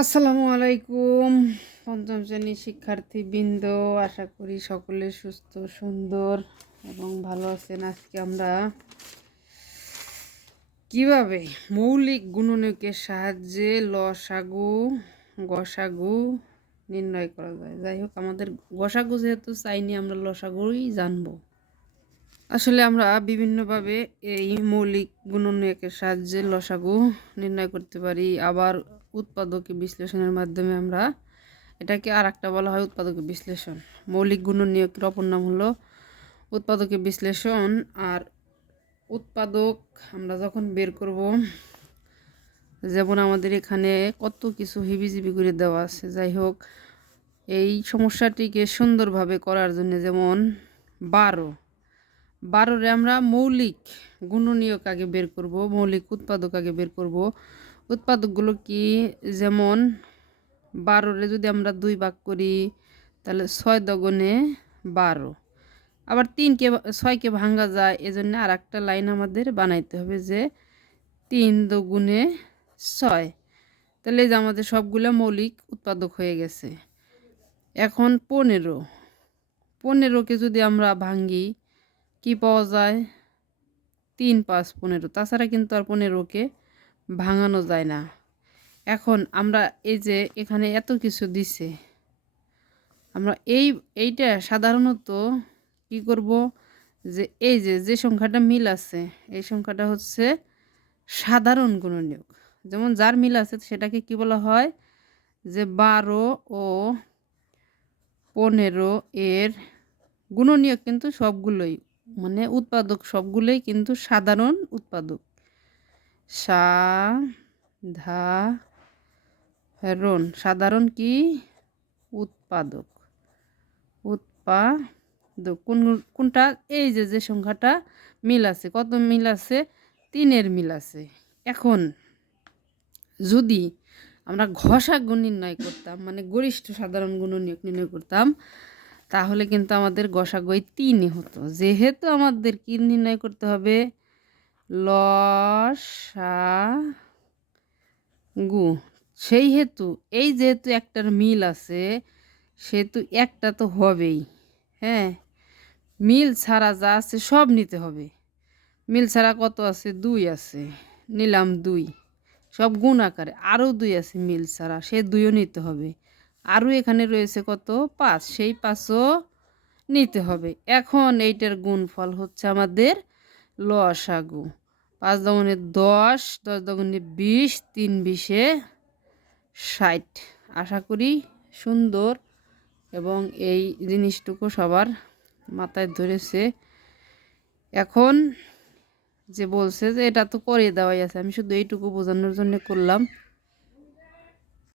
আসসালামু আলাইকুম পঞ্চম শ্রেণীর শিক্ষার্থীবৃন্দ, আশা করি সকলে সুস্থ সুন্দর এবং ভালো আছেন। আজকে আমরা কিভাবে মৌলিক গুণনীয়কের সাহায্যে লসাগু গসাগু নির্ণয় করা যায়। যাই হোক, আমাদের গসাগু যেহেতু চাইনি, আমরা লসাগুই জানবো। আসলে আমরা বিভিন্নভাবে এই মৌলিক গুণনীয়কের সাহায্যে লসাগু নির্ণয় করতে পারি। আবার উৎপাদকে বিশ্লেষণের মাধ্যমে আমরা এটাকে আর একটা বলা হয় উৎপাদকে বিশ্লেষণ। মৌলিক গুণনীয়কের অপর নাম হলো উৎপাদকে বিশ্লেষণ। আর উৎপাদক আমরা যখন বের করব, যেমন আমাদের এখানে কত কিছু হিবিজিবি করে দেওয়া আছে। যাই হোক, এই সমস্যাটিকে সুন্দরভাবে করার জন্য, যেমন 12রে আমরা মৌলিক গুণনীয়ক আগে বের করব, মৌলিক উৎপাদক আগে বের করব। উৎপাদকগুলো কি, যেমন 12রে যদি আমরা 2 ভাগ করি তাহলে 6 দগুণে 12। আবার 6কে ভাঙা যায়, এজন্য আর একটা লাইন আমাদের বানাইতে হবে যে 3 দুগুণে 6। তাহলে যে আমাদের সবগুলো মৌলিক উৎপাদক হয়ে গেছে। এখন 15কে যদি আমরা ভাঙি কি পাওয়া যায়, 3 5 15। তাছাড়া কিন্তু আর 15কে ভাঙানো যায় না। এখন আমরা এই যে এখানে এত কিছু দিছে, আমরা এইটা সাধারণত কি করব, যে এই যে সংখ্যাটা মিল আছে, এই সংখ্যাটা হচ্ছে সাধারণ গুণনীয়ক। যেমন যার মিল আছে সেটাকে কি বলা হয়, যে 12 ও 15 এর গুণনীয়ক কিন্তু সবগুলোই, মানে উৎপাদক সবগুলোই কিন্তু সাধারণ উৎপাদক। সাধারণ কি উৎপাদক। কোনটা, এই যে সংখ্যাটা মিল আছে, কত মিল আছে, 3-এর মিল আছে। এখন যদি আমরা ঘষাগু নির্ণয় করতাম, মানে গরিষ্ঠ সাধারণ গুণনীয়ক নির্ণয় করতাম, তাহলে কিন্তু আমাদের গসাগু 3 হতো। যেহেতু আমাদের কি নির্ণয় করতে হবে, লসাগু, সেই হেতু যেহেতু একটার মিল আছে, সেহেতু একটা তো হবেই। হ্যাঁ, মিল ছাড়া যা আছে সব নিতে হবে। মিল ছাড়া কত আছে, 2 আছে, নিলাম 2, সব গুণ আকারে। আরও 2 আছে মিল ছাড়া, সে 2ও নিতে হবে। আরও এখানে রয়েছে কত, 5, সেই 5ও নিতে হবে। এখন এইটার গুণফল হচ্ছে আমাদের লসাগু। 5 দগুণে 10, 10 দগুণে 20, 3 20-এ 60। আশা করি সুন্দর এবং এই জিনিসটুকু সবার মাথায় ধরেছে। এখন যে বলছে যে এটা তো করে দেওয়াই আছে, আমি শুধু এইটুকু বোঝানোর জন্য করলাম।